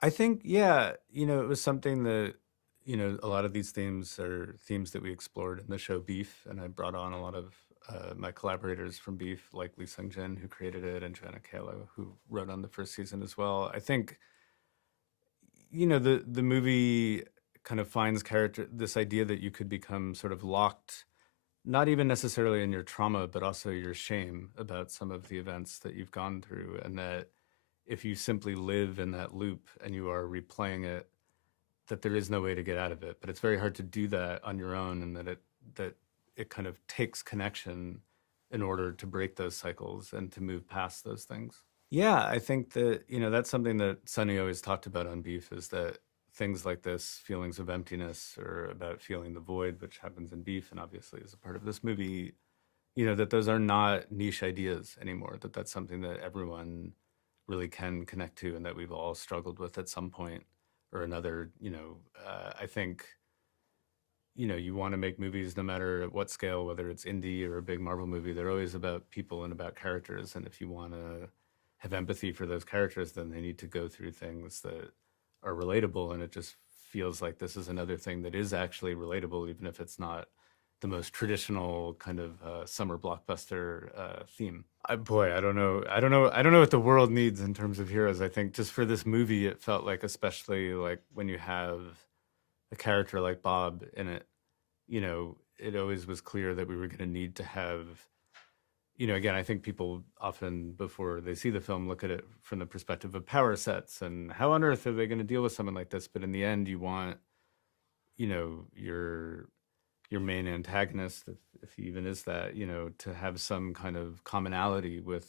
I think, yeah, it was something that, a lot of these themes are themes that we explored in the show Beef, and I brought on a lot of my collaborators from Beef, like Lee Sung Jin, who created it, and Joanna Kalo, who wrote on the first season as well. I think, the movie kind of finds this idea that you could become sort of locked, not even necessarily in your trauma, but also your shame about some of the events that you've gone through, and that if you simply live in that loop and you are replaying it, that there is no way to get out of it. But it's very hard to do that on your own, and that it kind of takes connection in order to break those cycles and to move past those things. Yeah, I think that, that's something that Sunny always talked about on Beef, is that things like this, feelings of emptiness or about feeling the void, which happens in Beef and obviously is a part of this movie, that those are not niche ideas anymore, that that's something that everyone really can connect to and that we've all struggled with at some point or another. I think, you want to make movies no matter at what scale, whether it's indie or a big Marvel movie, they're always about people and about characters. And if you want to have empathy for those characters, then they need to go through things that are relatable. And it just feels like this is another thing that is actually relatable, even if it's not the most traditional kind of summer blockbuster theme. Boy, I don't know. I don't know what the world needs in terms of heroes. I think just for this movie, it felt like, especially like when you have a character like Bob in it, it always was clear that we were going to need to have, again, I think people often, before they see the film, look at it from the perspective of power sets and how on earth are they going to deal with someone like this? But in the end, you want, your main antagonist, if he even is that, to have some kind of commonality with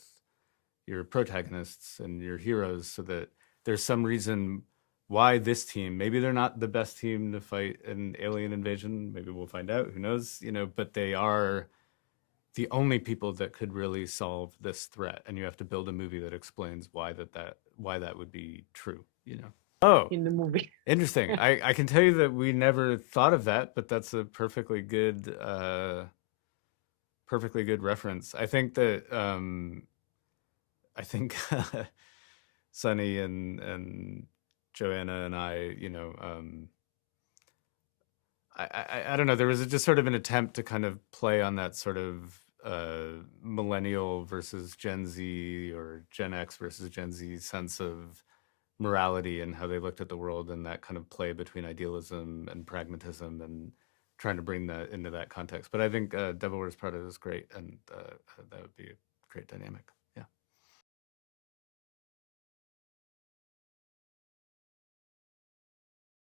your protagonists and your heroes, so that there's some reason why this team, maybe they're not the best team to fight an alien invasion, maybe we'll find out, who knows, but they are the only people that could really solve this threat, and you have to build a movie that explains why that would be true. Oh, in the movie. interesting. I can tell you that we never thought of that, but that's a perfectly good reference. I think Sunny and Joanna and I, I don't know. There was just sort of an attempt to kind of play on that sort of millennial versus Gen Z, or Gen X versus Gen Z sense of morality and how they looked at the world, and that kind of play between idealism and pragmatism, and trying to bring that into that context. But I think Devil Wears Prada is great, and that would be a great dynamic.